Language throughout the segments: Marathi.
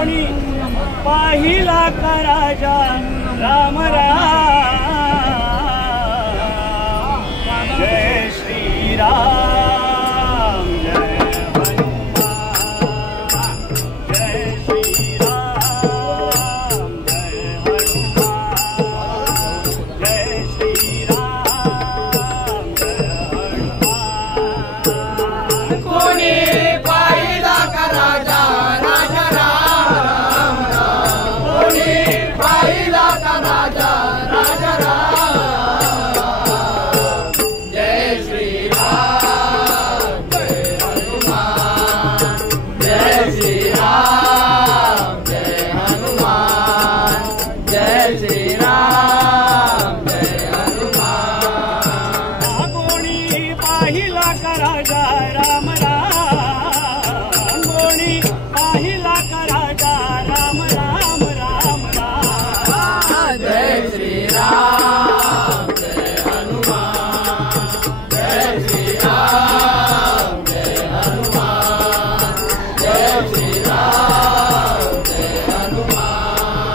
कोणी पाहिला का राजा राम राम जय श्री राम जय हनुमान जय श्री राम जय हनुमान जय श्री राम जय हनुमान कोणी पाहिला का राजा राजा राम राम कोणी पाहिला का राजा राजा राम जय श्री राम जय हनुमान जय श्री राम जय हनुमान जय श्री राम जय हनुमान कोणी पाहिला का राजा राम राम कोणी पाहिला का राजा राम राम राम राम जय श्री राम जय हनुमान जय श्री राम जय हनुमान जय श्री राम जय हनुमान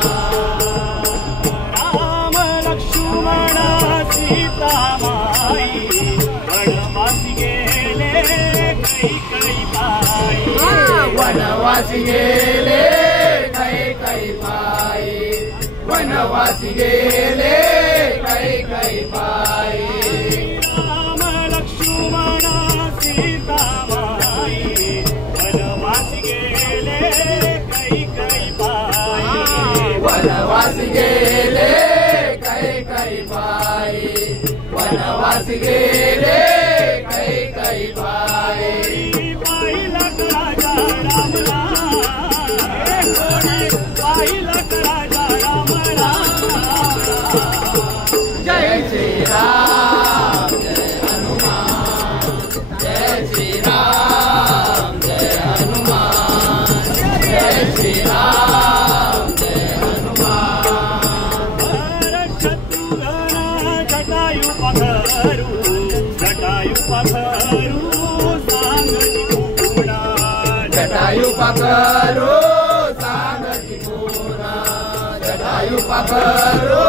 राम लक्ष्मण सीता माई वनवासी गेले कैकई बाई वनवासी गेले कैकई बाई वनवासी गेले कैकई बाई राम लक्ष्मण सीता माई वनवासी गेले कैकई बाई वनवासी गेले कैकई बाई वनवासी गेले कैकई बाई पाहिला का राजा राम राम पाहिला का राजा राम राम जय श्री राम जय हनुमान जय श्री राम जय हनुमान जय श्री राम जय हनुमान शत्रुघ्न जटायु पखरू सांगती गुणा जटायु पकरो सांगती गुणा जटायु पकरो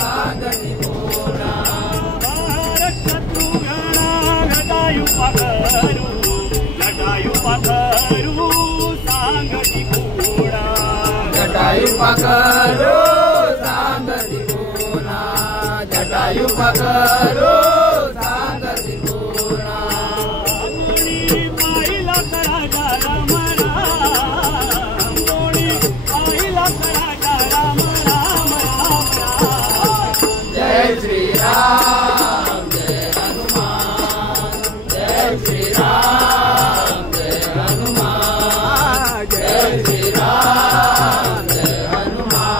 सांगती गुणा शत्रुघ्न जटायु पखरू सांगती गुणा जटायु पकरो सांगती गुणा जटायु पकरो सांगती गुणा कोणी पाहिला का राजा राम राम कोणी पाहिला का राजा राम राम राम राम जय श्री राम जय हनुमान जय श्री राम जय हनुमान जय श्री राम जय हनुमान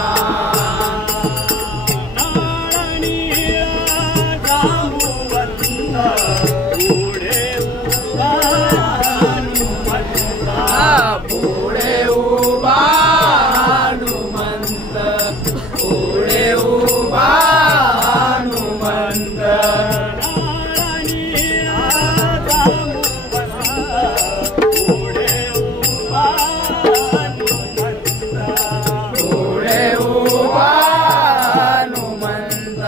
पुढे उभा हनुमंत पुढे उभा हनुमंत पुढे उभा हनुमंत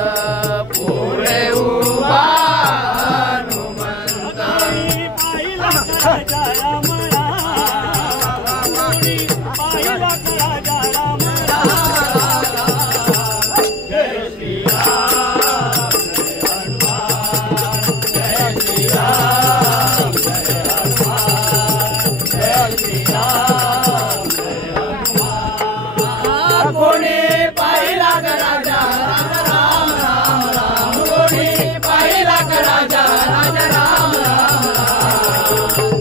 पुढे उभा हनुमंत जय श्री राम जय हनुमान जय श्री राम जय हनुमान जय श्री राम जय हनुमान कोणी पाहिला का राजा राम राम राम कोणी पाहिला का राजा राम राम राम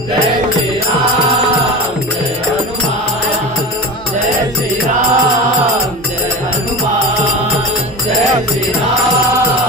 जय श्री राम जय हनुमान जय श्री राम जय हनुमान जय श्री राम